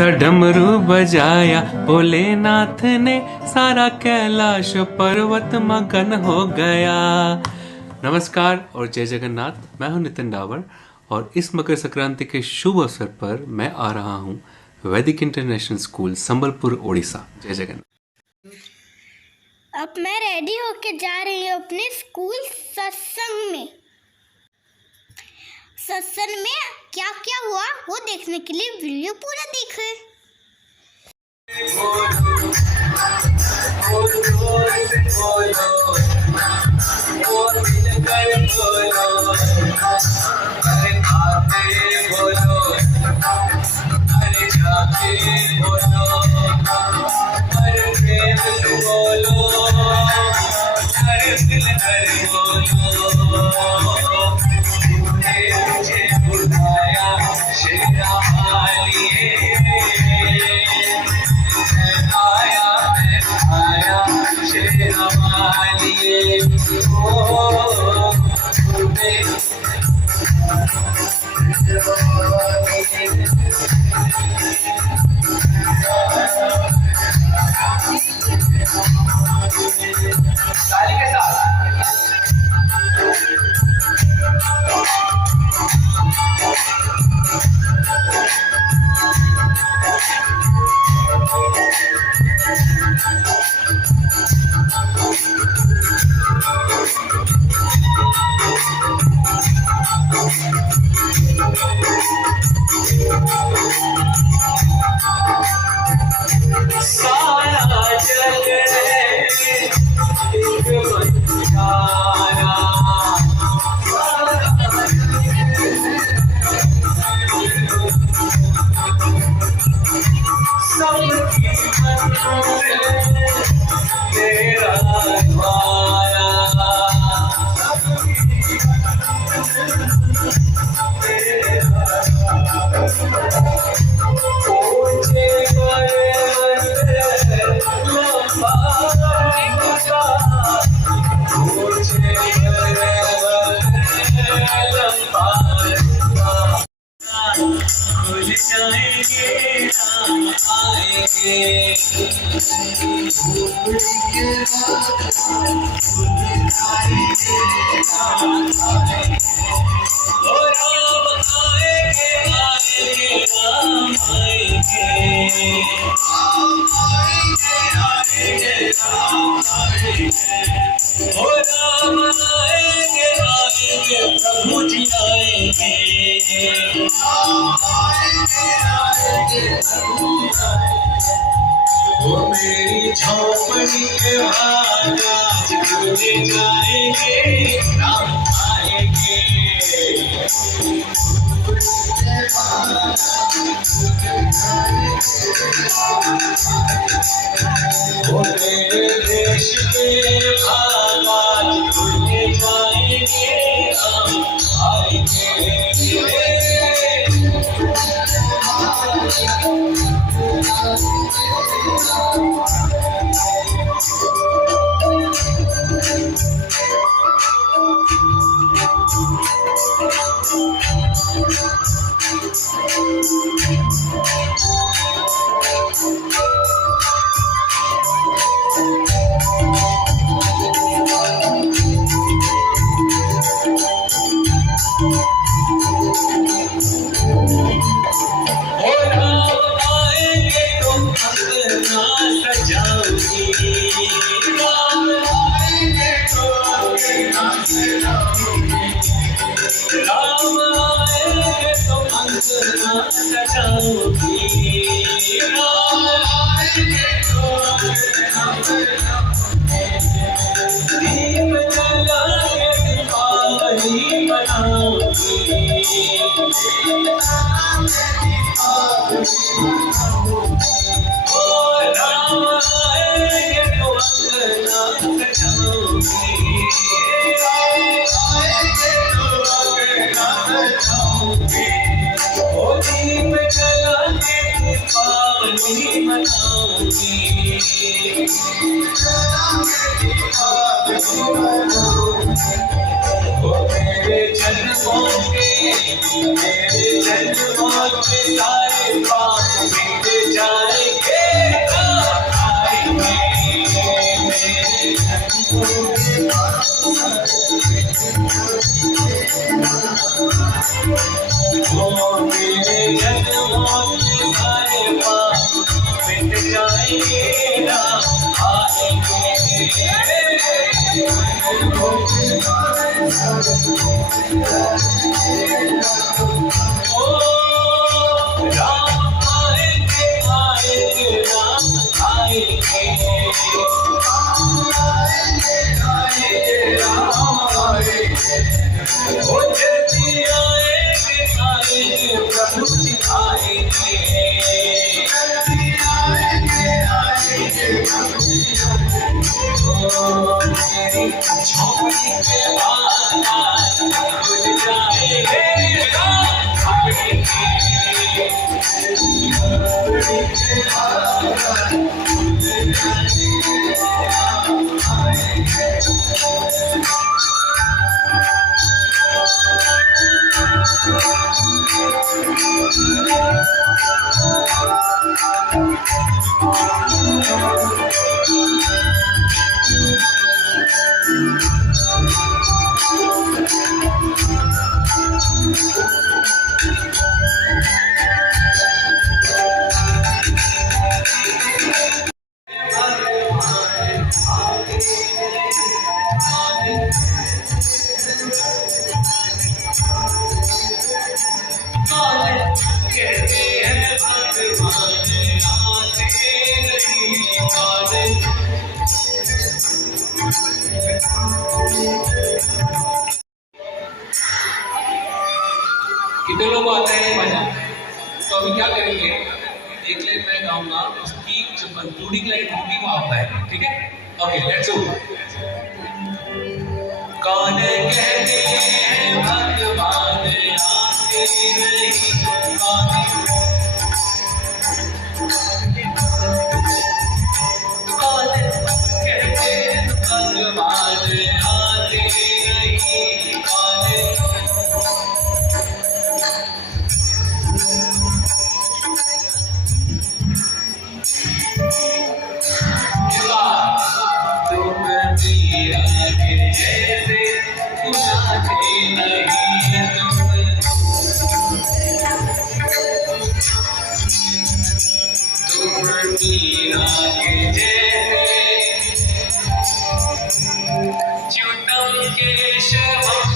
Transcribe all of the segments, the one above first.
सा डमरू बजाया भोलेनाथ ने, सारा कैलाश पर्वत मगन हो गया। नमस्कार और जय जगन्नाथ। मैं हूं नितिन डावर और इस मकर संक्रांति के शुभ अवसर पर मैं आ रहा हूं वैदिक इंटरनेशनल स्कूल संबलपुर ओडिशा। जय जगन्नाथ। अब मैं रेडी होके जा रही हूँ अपने स्कूल सत्संग में। सत्संग में क्या क्या हुआ वो देखने के लिए वीडियो पूरा देखें। वो मेरी झोपड़ी के बाद आज खुले जाएंगे, राम आएंगे। वो मेरे देश के भाग आज खुले जाएंगे, राम आएंगे। मेरे जन्मों के सारे पाप मेरे सारे पाप मिट जाएंगे राम आएंगे। ओ राम आएंगे आएंगे राम आएंगे। ओ जल्दी आएंगे आएंगे प्रभु जी आएंगे। मेरी झोपड़ी के आस खुल जाएंगे राम आएंगे। कितने लोग आते हैं भजन? तो अभी क्या करेंगे, एक लाइन मैं गाऊंगा, उसकी जो कंक्लूडिंग लाइन होगी वो आप गाएंगे, ठीक है? Okay, let's go. कौन कहते हैं भगवान आते नहीं, कौन कहते हैं भगवान आते नहीं, कौन तुम दिया के जैसे बुझाते नहीं तुम मीरा के जैसे च्युतम केशवम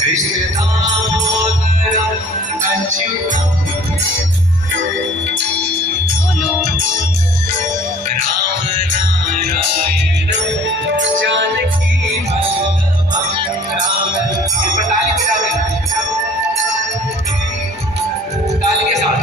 कृष्ण दामोदरम अच्युतम राम नारायणम जानकी वल्लभम राम। ताली बजा के, ताली के साथ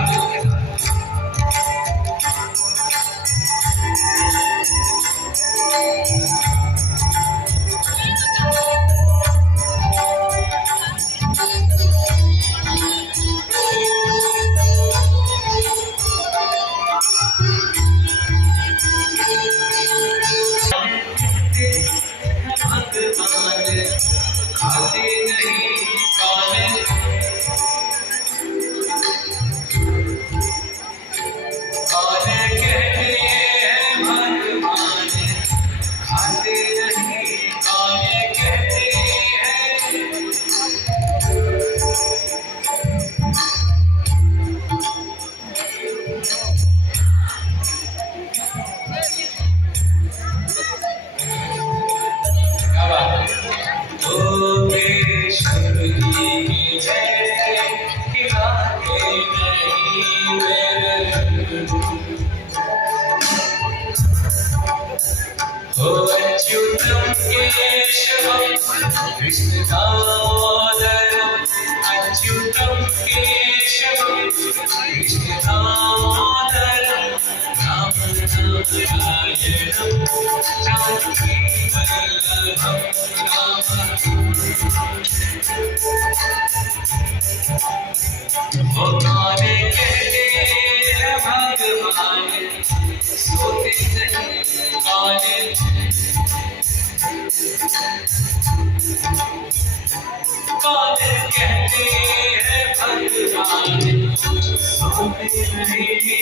खाते नहीं कौन कहते हैं भगवान खाते नहीं कौन कहते हैं। क्या बात है? कृष्ण दामोदरम अच्युतम केशवम कृष्ण दामोदरम राम नारायणम जानकी वल्लभम राम। वो गाने कहते हैं भगवान सोते नहीं गाने कहते हैं भगवान सोते नहीं।